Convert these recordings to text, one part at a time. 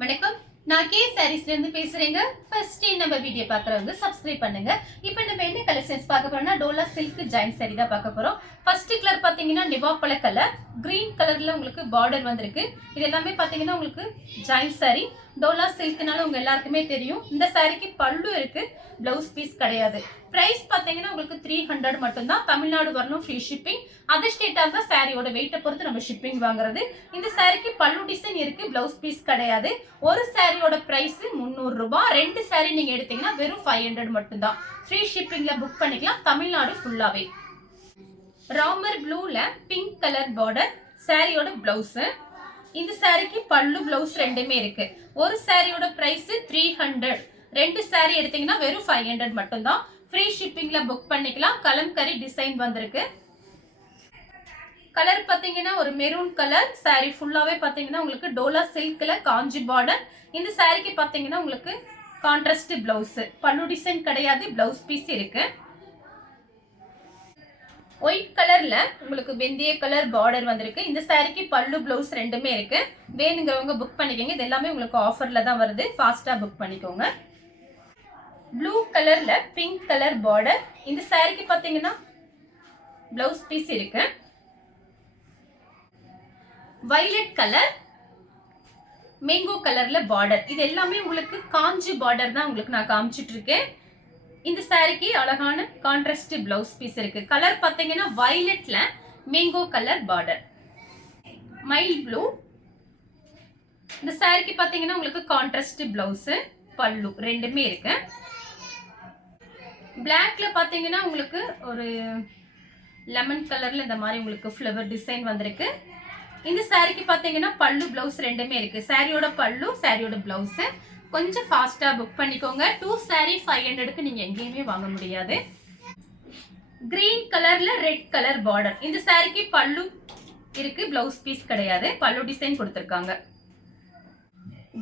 வணக்கம். நான் கே சாரீஸ்ல இருந்து பேசுறேங்க. ஃபர்ஸ்ட் நம்ம வீடியோ பார்க்கறவங்க சப்ஸ்கிரைப் பண்ணுங்க. இப்போ நம்ம என்ன கலெக்ஷன்ஸ் பார்க்க போறோம்னா டோலா சில்க் ஜாயிண்ட் சாரி தான் பார்க்க போறோம். ஃபர்ஸ்ட் கலர் பாத்தீங்கன்னா நிவாப்பழ கலர், கிரீன் கலர்ல உங்களுக்கு பார்டர் வந்திருக்கு. இது எல்லாமே பாத்தீங்கன்னா உங்களுக்கு ஜாயிண்ட் சாரி. டோலா சில்க்னால உங்க எல்லாருக்குமே தெரியும். இந்த சாரிக்கு பல்லு இருக்கு, பிளவுஸ் பீஸ் கிடையாது. பிரைஸ் பாத்தீங்கன்னா உங்களுக்கு 300 மட்டும் தான். தமிழ்நாடு வரணும், ஃப்ரீ ஷிப்பிங். அதர் ஸ்டேட்டா இருந்தா சாரியோட வெயிட்டை பொறுத்து நம்ம ஷிப்பிங் வாங்குறது. இந்த சாரிக்கு பல்லு டிசைன் இருக்கு, பிளவுஸ் பீஸ் கிடையாது. ஒரு சாரியோட பிரைஸ் 300 ரூபாய். ரெண்டு சாரி நீங்க எடுத்தீங்கன்னா வெறும் 500 மட்டும் தான். ஃப்ரீ ஷிப்பிங்ல புக் பண்ணிக்கலாம், தமிழ்நாடு ஃபுல்லாவே. ராமர் ப்ளூல பிங்க் கலர் பார்டர், சாரியோட பிளவுஸ். இந்த சாரிக்கு பல்லு பிளவுஸ் ரெண்டுமே இருக்கு. ஒரு சாரியோட பிரைஸ் 300. ரெண்டு சாரி எடுத்தீங்கன்னா வெறும் 500 மட்டும் தான். ஃப்ரீ ஷிப்பிங்ல புக் பண்ணிக்கலாம். கலம்கரி டிசைன் வந்திருக்கு. கலர் பாத்தீங்கன்னா ஒரு மெரூன் கலர். சாரி ஃபுல்லாவே பாத்தீங்கன்னா உங்களுக்கு டோலா சில்க்ல காஞ்சி பார்டர். இந்த சாரிக்கு பாத்தீங்கன்னா உங்களுக்கு கான்ட்ராஸ்ட் பிளவுஸ். பல்லு டிசைன் கிடையாது, பிளவுஸ் பீஸ் இருக்கு. ஒயிட் கலர்ல உங்களுக்கு வெந்தய கலர் பார்டர் வந்திருக்கு. இந்த சாரிக்கு பல்லு பிளவுஸ் ரெண்டுமே இருக்கு. வேணுங்கிறவங்க புக் பண்ணிக்கோங்க. இது எல்லாமே உங்களுக்கு ஆஃபர்ல தான் வருது, ஃபாஸ்டா புக் பண்ணிக்கோங்க. ப்ளூ கலர்ல பிங்க் கலர் பார்டர். இந்த சாரிக்கு பாத்தீங்கன்னா பிளவுஸ் பீஸ் இருக்கு. வயலட் கலர், மேங்கோ கலர்ல பார்டர். இது எல்லாமே உங்களுக்கு காஞ்சி பார்டர் தான் உங்களுக்கு நான் காமிச்சிட்டு இருக்கேன். இந்த சாரிக்கு அழகான கான்ட்ராஸ்ட் பிளவுஸ் பீஸ் இருக்கு. கலர் பாத்தீங்கன்னா வயலட்ல மேங்கோ கலர் பார்டர். மைல் ப்ளூ. இந்த சாரிக்கு பாத்தீங்கன்னா உங்களுக்கு கான்ட்ராஸ்ட் பிளவுஸ், பல்லு ரெண்டுமே இருக்கு. பிளாக்ல பாத்தீங்கன்னா உங்களுக்கு ஒரு லெமன் கலர்ல இந்த மாதிரி உங்களுக்கு ஃப்ளவர் டிசைன் வந்திருக்கு. இந்த சாரிக்கு பாத்தீங்கன்னா பல்லு பிளவுஸ் ரெண்டுமே இருக்கு. சாரியோட பல்லு, சாரியோட பிளவுஸ். கொஞ்சம் ஃபாஸ்டா புக் பண்ணிக்கோங்க. 2 சாரி 500க்கு நீங்க எங்கேயுமே வாங்க முடியாது. கிரீன் கலர்ல ரெட் கலர் பார்டர். இந்த சாரிக்கு பல்லு இருக்கு, பிளவுஸ் பீஸ் கிடையாது. பல்லு டிசைன் கொடுத்திருக்காங்க.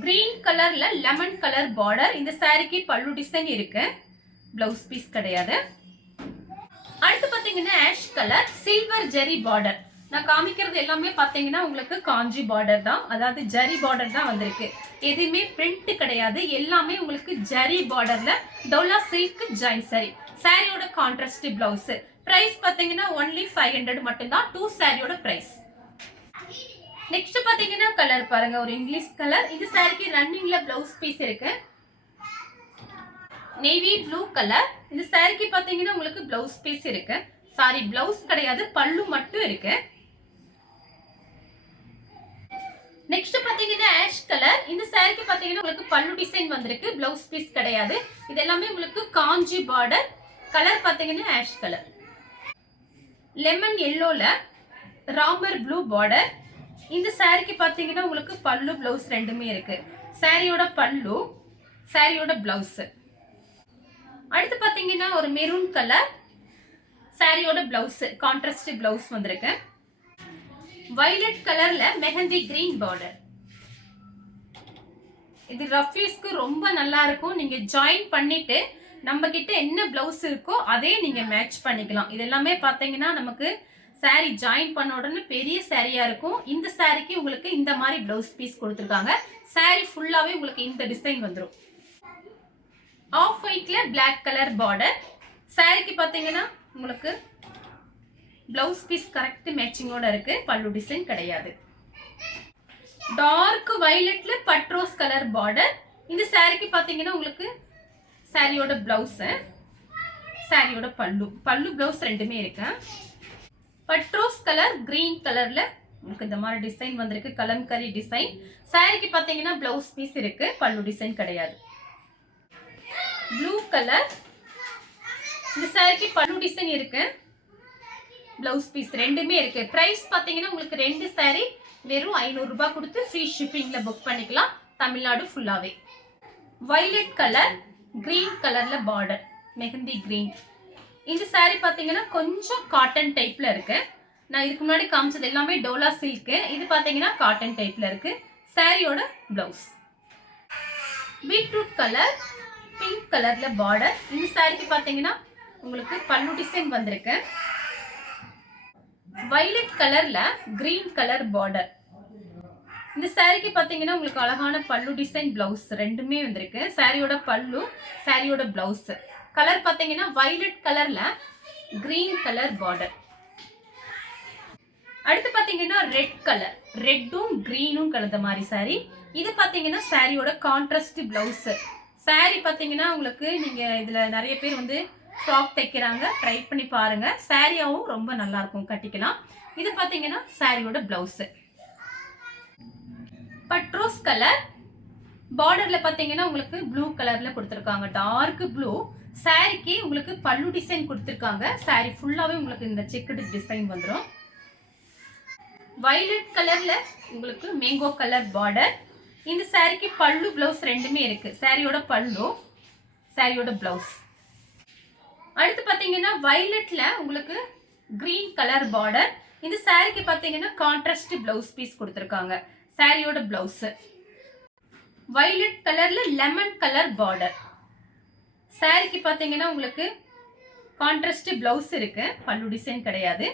கிரீன் கலர்ல லெமன் கலர் பார்டர். இந்த சாரிக்கு பல்லு டிசைன் இருக்கு, பிளவுஸ் பீஸ் கிடையாது. அடுத்து பாத்தீங்கன்னா ஆஷ் கலர் சில்வர் ஜெரி பார்டர். நான் காமிக்கிறது எல்லாமே பாத்தீங்கன்னா உங்களுக்கு காஞ்சி பார்டர் தான், அதாவது ஜரி பார்டர் தான் வந்திருக்கு. எதுவுமே பிரிண்ட் கிடையாது, எல்லாமே உங்களுக்கு ஜரி பார்டர்ல டோலா சில்க் ஜாயிண்ட் சாரி. சாரியோட கான்ட்ராஸ்ட் பிளவுஸ். பிரைஸ் பாத்தீங்கன்னா ஒன்லி 500 மட்டும் தான். 2 சாரியோட பிரைஸ். நெக்ஸ்ட் பாத்தீங்கன்னா கலர் பாருங்க, ஒரு இங்கிலீஷ் கலர். இந்த சாரிக்கு ரன்னிங்ல பிளவுஸ் பீஸ் இருக்கு. Navy blue colour. இந்த சாரிக்கு பாத்தீங்கன்னா உங்களுக்கு பிளவுஸ் பீஸ் இருக்கு. சாரி பிளவுஸ் கிடையாது, பல்லு மட்டும் இருக்கு. நெக்ஸ்ட் பாத்தீங்கன்னா ஆஷ் கலர். இந்த சாரிக்கு பாத்தீங்கன்னா உங்களுக்கு பல்லு டிசைன் வந்திருக்கு, பிளவுஸ் பீஸ் கிடையாது. இது எல்லாமே உங்களுக்கு காஞ்சி பார்டர். கலர் பாத்தீங்கன்னா ஆஷ் கலர். லெமன் எல்லோல ராமர் ப்ளூ பார்டர். இந்த சாரிக்கு பாத்தீங்கன்னா உங்களுக்கு பல்லு பிளவுஸ் ரெண்டுமே இருக்கு. சாரியோட பல்லு, சாரியோட பிளவுஸ். அடுத்து பாத்தீங்கன்னா ஒரு மெரூன் கலர். சாரியோட பிளவுஸ் கான்ட்ராஸ்ட் பிளவுஸ் வந்திருக்கு. வயலட் கலர்ல மெஹந்தி கிரீன் பார்டர். இது ரஃபீஸ்க்கு ரொம்ப நல்லா இருக்கும். நீங்க ஜாயின் பண்ணிட்டு நம்ம கிட்ட என்ன பிளவுஸ் இருக்கோ அதே நீங்க மேட்ச் பண்ணிக்கலாம். இது எல்லாமே பாத்தீங்கன்னா நமக்கு சாரி ஜாயின் பண்ண உடனே பெரிய சாரியா இருக்கும். இந்த சாரிக்கு உங்களுக்கு இந்த மாதிரி பிளவுஸ் பீஸ் கொடுத்துருக்காங்க. சாரி ஃபுல்லாவே உங்களுக்கு இந்த டிசைன் வந்துடும். ஆஃப் ஒயிட்ல பிளாக் கலர் பார்டர். சாரிக்கு பாத்தீங்கன்னா உங்களுக்கு பிளவுஸ் பீஸ் கரெக்ட் மேட்சிங்கோட இருக்கு, பல்லு டிசைன் கிடையாது. டார்க் வயலட்ல பட்ரோஸ் கலர் பார்டர். இந்த சாரிக்கு பாத்தீங்கன்னா உங்களுக்கு சாரியோட பிளவுஸ், சாரியோட பல்லு, பல்லு பிளவுஸ் ரெண்டுமே இருக்கு. பட்ரோஸ் கலர் கிரீன் கலர்ல உங்களுக்கு இந்த மாதிரி டிசைன் வந்திருக்கு, கலம்கரி டிசைன். சாரிக்கு பாத்தீங்கன்னா பிளவுஸ் பீஸ் இருக்கு, பல்லு டிசைன் கிடையாது. Blue colour. இந்த சாரிக்கு பல்லு டிசைன் இருக்கு, பிளவுஸ் பீஸ் ரெண்டுமே இருக்கு. பிரைஸ் பாத்தீங்கன்னா உங்களுக்கு ரெண்டு சாரி வெறும் 500 ரூபாய் கொடுத்து ஃப்ரீ ஷிப்பிங்ல புக் பண்ணிக்கலாம், தமிழ்நாடு ஃபுல்லாவே. வயலட் கலர் கிரீன் கலர்ல பார்டர், மெஹந்தி கிரீன். இந்த சாரி பாத்தீங்கன்னா கொஞ்சம் காட்டன் டைப்ல இருக்கு. நான் இதுக்கு முன்னாடி காமிச்சது எல்லாமே டோலா சில்க். இது பாத்தீங்கன்னா காட்டன் டைப்ல இருக்கு. சாரியோட பிளவுஸ். பீட்ரூட் கலர் பிங்க் கலர்ல பார்டர். இந்த சாரிக்கு பாத்தீங்கன்னா உங்களுக்கு பல்லு டிசைன் வந்திருக்கு. வயலட் கலர்ல கிரீன் கலர் பார்டர். இந்த சாரிக்கு பார்த்தீங்கன்னா உங்களுக்கு அழகான பல்லு டிசைன் பிளவுஸ் ரெண்டுமே வந்திருக்கு. சாரியோட பல்லு, சாரியோட பிளவுஸ். கலர் பார்த்தீங்கன்னா வயலட் கலர்ல கிரீன் கலர் பார்டர். அடுத்து பார்த்தீங்கன்னா ரெட் கலர், ரெட்டும் கிரீனும் கலந்த மாதிரி சாரி. இது பார்த்தீங்கன்னா சாரியோட கான்ட்ராஸ்ட் பிளவுஸ். சாரி பார்த்தீங்கன்னா உங்களுக்கு நீங்க இதுல நிறைய பேர் வந்து ஃப்ராக் தைக்கிறாங்க, ட்ரை பண்ணி பாருங்க. சாரியாவும் ரொம்ப நல்லா இருக்கும், கட்டிக்கலாம். இது பார்த்தீங்கன்னா சாரியோட பிளவுஸ். பட்ரோஸ் கலர் பார்டர்ல பார்த்தீங்கன்னா உங்களுக்கு ப்ளூ கலர்ல கொடுத்துருக்காங்க, டார்க் ப்ளூ. சாரிக்கு உங்களுக்கு பல்லு டிசைன் கொடுத்துருக்காங்க. சாரி ஃபுல்லாவே உங்களுக்கு இந்த செக்குடு டிசைன் வந்துடும். வயலட் கலர்ல உங்களுக்கு மேங்கோ கலர் பார்டர். இந்த சாரிக்கு பல்லு பிளவுஸ் ரெண்டுமே இருக்கு. சாரியோட பல்லு, சாரியோட பிளவுஸ். அடுத்து பார்த்தீங்கன்னா வயலட்ல உங்களுக்கு கிரீன் கலர் பார்டர். இந்த சாரிக்கு பார்த்தீங்கன்னா கான்ட்ராஸ்ட் பிளவுஸ் பீஸ் கொடுத்துருக்காங்க. சாரியோட பிளவுஸ் வயலட் கலர்ல லெமன் கலர் பார்டர். சாரிக்கு பார்த்தீங்கன்னா உங்களுக்கு கான்ட்ராஸ்ட் பிளவுஸ் இருக்கு, பல்லு டிசைன் கிடையாது.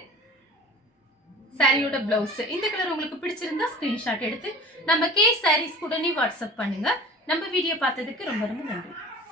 சாரியோட பிளவுஸ். இந்த கலர் உங்களுக்கு பிடிச்சிருந்தா ஸ்கிரீன்ஷாட் எடுத்து நம்ம கே சாரீஸ் உடனே வாட்ஸ்அப் பண்ணுங்க. நம்ம வீடியோ பார்த்ததுக்கு ரொம்ப ரொம்ப நன்றி.